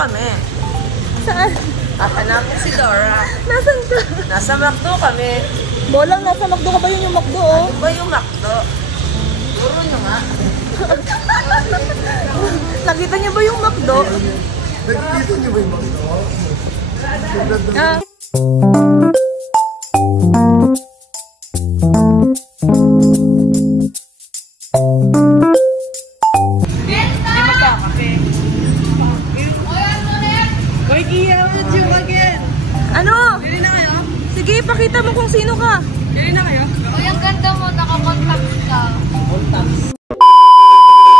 kami. Saan? Hahanapin si Dora. Nasaan ka? Nasa McDo kami. Bolang, nasa McDo ka ba yun yung McDo, oh? Ano ba yung McDo? Puro nyo nga. Nakita niyo ba yung McDo? Nakikita niyo ba yung McDo? Ah. Ano? Sige, pakita mo kung sino ka. Uy, ang ganda mo, naka-contacts ka.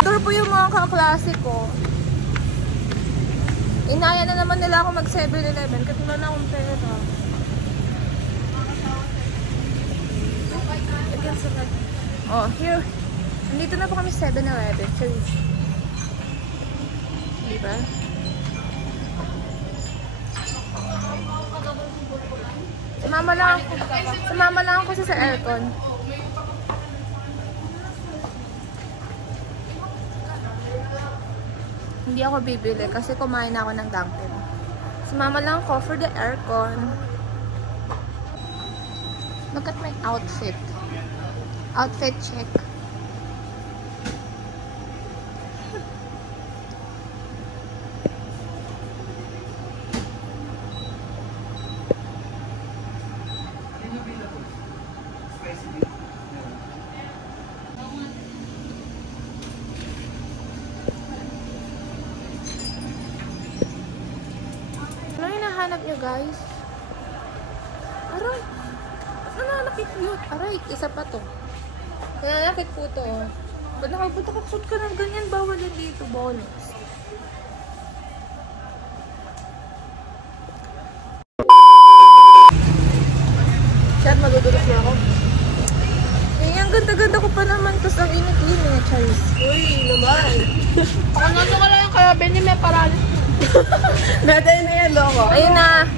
Ito po yung mga kaklase ko. Inaya na naman nila ako mag 7-Eleven kasi wala na akong pera. Oh, here. Nandito na po kami 7-Eleven. Diba? Sumama lang ako sa aircon. Hindi ako bibili kasi kumain ako ng dumpling. Sumama lang ako for the aircon. Look at my outfit. Outfit check. Ano hinahanap nyo, guys? Aray! Nananakit yun. Aray, isa pa to. Nananakit po to. Ba't nakapot ka ng ganyan? Bawal yan dito, bonus. Chat, madudulog na ako. Eh, ang ganda-ganda ko pa naman. Tapos ang init-init, Charles. Uy, naman. Ako nandun ka lang yung kaya Benny may paralis. Nadayin na yan, loko. Ayun na,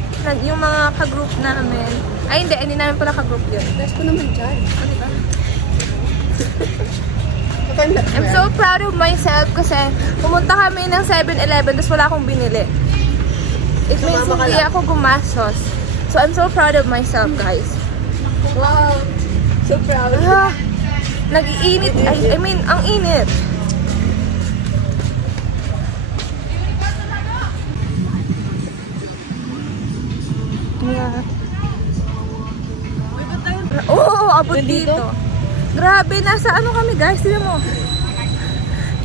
yung mga ka-group namin. Ay, hindi namin pala ka-group yun. Best ko naman dyan. O, diba? I'm so proud of myself kasi pumunta kami ng 7-Eleven tapos wala akong binili. It means hindi ako gumastos. So, I'm so proud of myself, guys. Wow. So proud. Nag-iinit. I mean, ang init. Yeah. Oo, abot dito. Grabe, nasa ano kami, guys, tignan mo.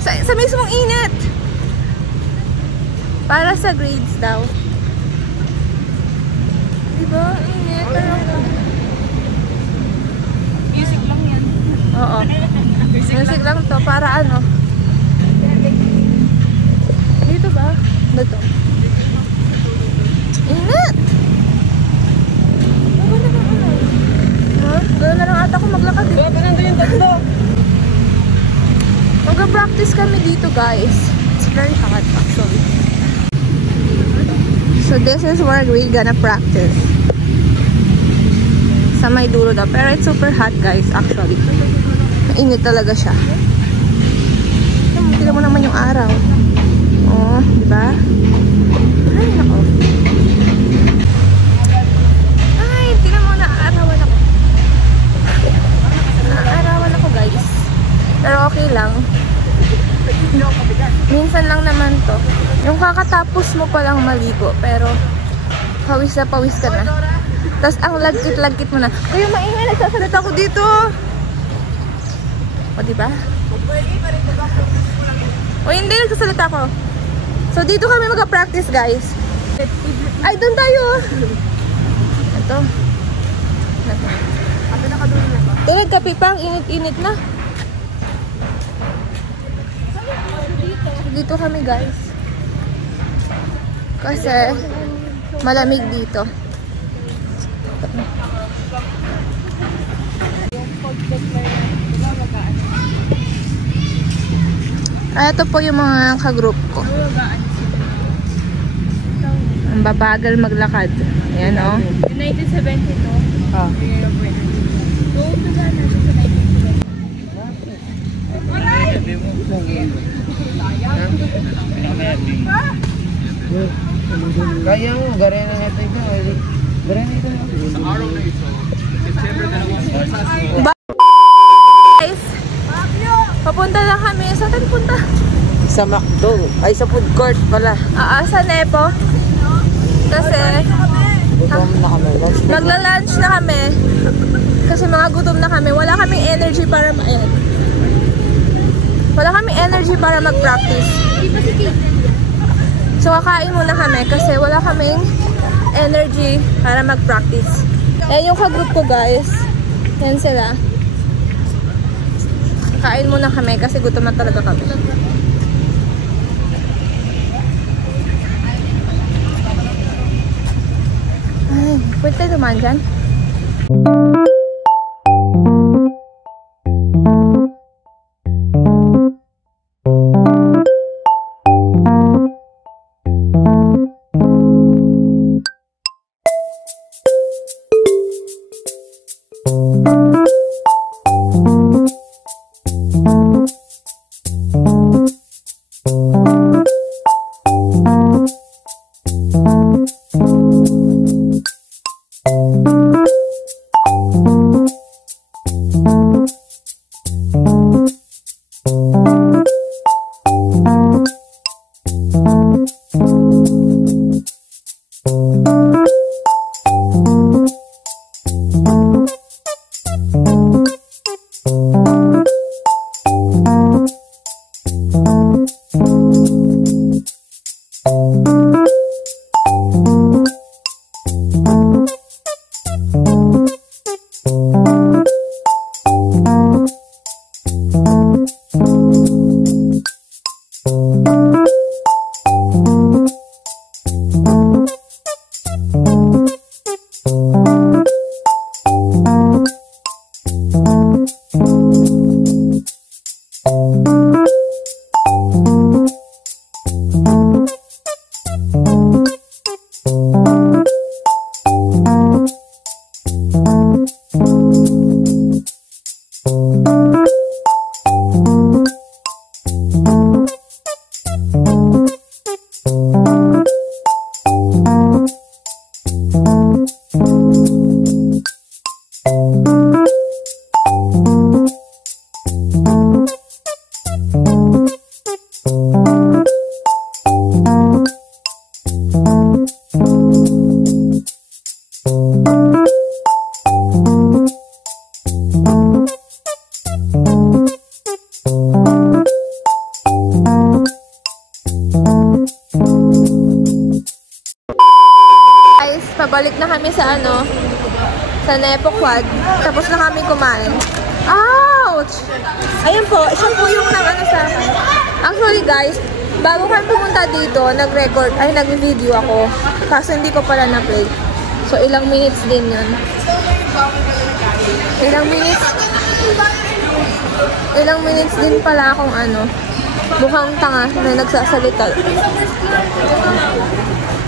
Sa mismong init. Para sa grades daw. Diba? Init. Music lang yan. Oo. Music lang to. Para ano? Dito ba? Dito. Init! Gano'n na lang ata ko maglakad eh. Grabe, nandun yung tatlo. Mag-practice kami dito, guys. It's very hot actually. So this is where we're gonna practice. Sa may dulo daw. Pero it's super hot, guys, actually. Mainit talaga siya. Tignan mo naman yung araw. Oh, di ba? Ay, nako. Ay, tignan mo, naaarawan ako. Naaarawan ako, guys. Pero okay lang. Minsan lang naman to. Yung kakatapos mo palang maligo, pero pawis na pawis ka na. Tapos ang lagkit-lagkit mo na. Kayo maingay, nagsasalita ko dito. O, diba? O, hindi, nagsasalita ko. So, dito kami mag-practice, guys. Ay, doon tayo. Ito. Tulad kape pa, ang init-init na. Dito kami, guys. Kasi malamig dito. Ito po yung mga ka-group ko. Ang babagal maglakad. Ayan, oh. United 72. Ah. Go to the United 72. Kaya mo, gare na ito ito. Gare na ito. Guys, papunta na kami. Saan tayo punta? Sa McDo. Ay, sa food court pala. Sa Nepo. Kasi Gutom na kami. magla-lunch na kami. Kasi mga gutom na kami. Wala kaming energy para wala kaming energy para mag-practice. So kakain muna kami kasi wala kaming energy para mag-practice. Yan yung ka-group ko, guys. Yan sila. Kain muna kami kasi gutom na talaga kami. Ay, pwede tayo dumaan dyan? Pabalik na kami sa sa Nepo Quad. Tapos na kami kumain. Ouch! Ayun po, siya po yung sa akin. Actually guys, bago kami pumunta dito, nag-video ako. Kaso hindi ko pala na-play. So ilang minutes din yun. Ilang minutes din pala akong mukhang tanga na nagsasalita.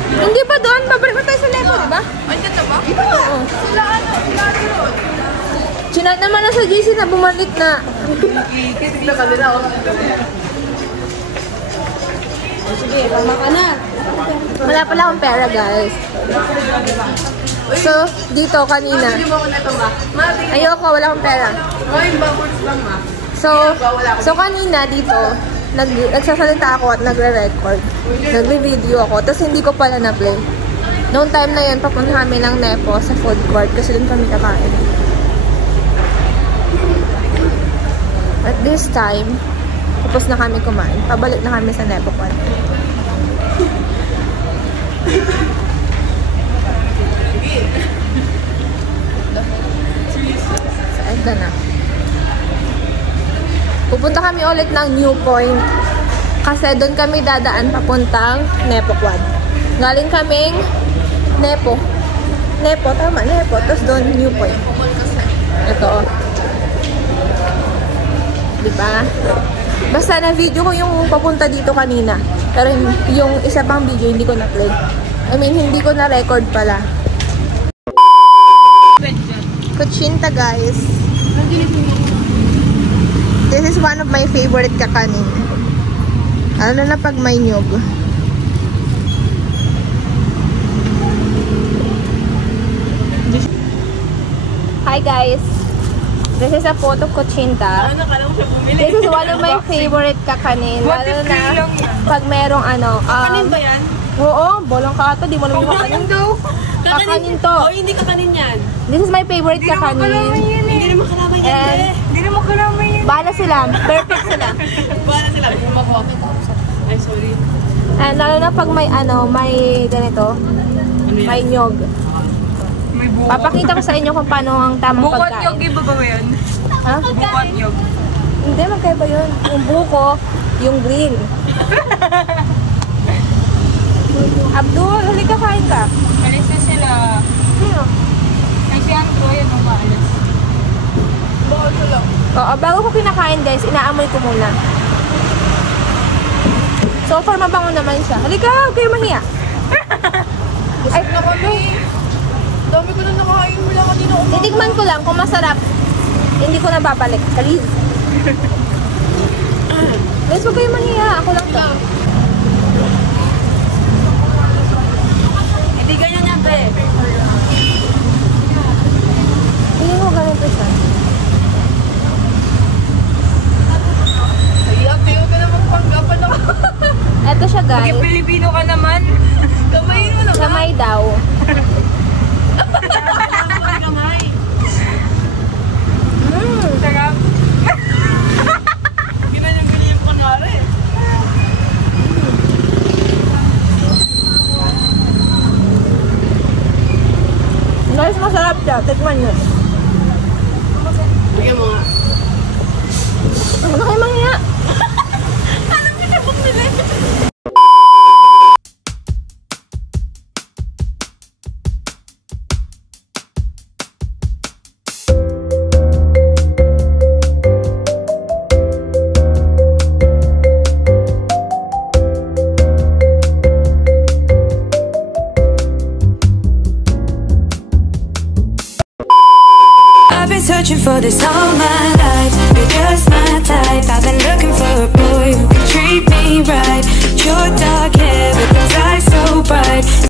Hindi ba doon? Babalik na tayo sa Nepo, di ba? Ay, dito ba? Oo. Chinat naman na sa JC na bumalik na. Kikitig na kanila, Sige, tama ka na. Wala pala akong pera, guys. So, dito kanina. Ayoko, wala akong pera. So kanina dito, nagsasalita ako at nagre-record. Nagre-video ako, tapos hindi ko pala na-play. Noong time na yun, papunta kami ng Nepo sa food court kasi doon kami kakain. At this time, tapos na kami kumain. Pabalik na kami sa Nepo Quad. So, ito na. Pupunta kami ulit ng New Point. Kasi doon kami dadaan papuntang Nepo Quad. Galing kaming Nepo. Tama, Nepo. Tapos doon New Point. Ito. Diba? Basta na-video ko yung papunta dito kanina. Pero yung isa pang video hindi ko na-play. I mean, hindi ko na-record pala. Kutsinta, guys. This is one of my favorite kakanin. Ano na pag may nyug. Hi guys. This is a photo kutsinta. This is one of my favorite kakanin. Lalo na pag merong ano. Kakanin ba yan? Oo, bolong ka ito. Di mo naman kakanin. Kakanin to. Oh, hindi kakanin yan. This is my favorite kakanin. Hindi naman kalaban yan. And Hindi naman kalaban yan. bala sila. Perfect sila. Para sila. Ay, sorry. And lalo na pag may ano, may ganito. May nyog. Papakita ko sa inyo kung paano ang tamang Bukot pagkain. yung iba ba yan? Ha? Bukot yung. Hindi, magkaiba yun. Yung buko, yung green. Abdul, halika kain ka. Alis na sila. Sino? Ay, si Andro, yan ang maalas. Bukot ko lang. Oo, bago ko kinakain guys, inaamoy ko muna. So far, mabango naman siya. Halika, huwag kayo mahiya. Ay, Na kami. Dami ko na nakain mula kanina. titikman ko lang kung masarap. Hindi ko na babalik. Kalis. Guys, huwag kayo mahiya. Ako lang to. Hindi ganyan yan, be. Hindi mo ganito siya. Ay, ate, huwag ka na magpanggapan ako. Eto siya guys. Pilipino ka naman. Gamayin mo naman. Kamay daw. Gamay. Sarap. Ginanong-gini yung pangyari. Guys, masarap siya. Tikman nyo. Bigyan mo nga. Huwag na kayo mahiya. Searching for this all my life. You're just my type. I've been looking for a boy who can treat me right. You're dark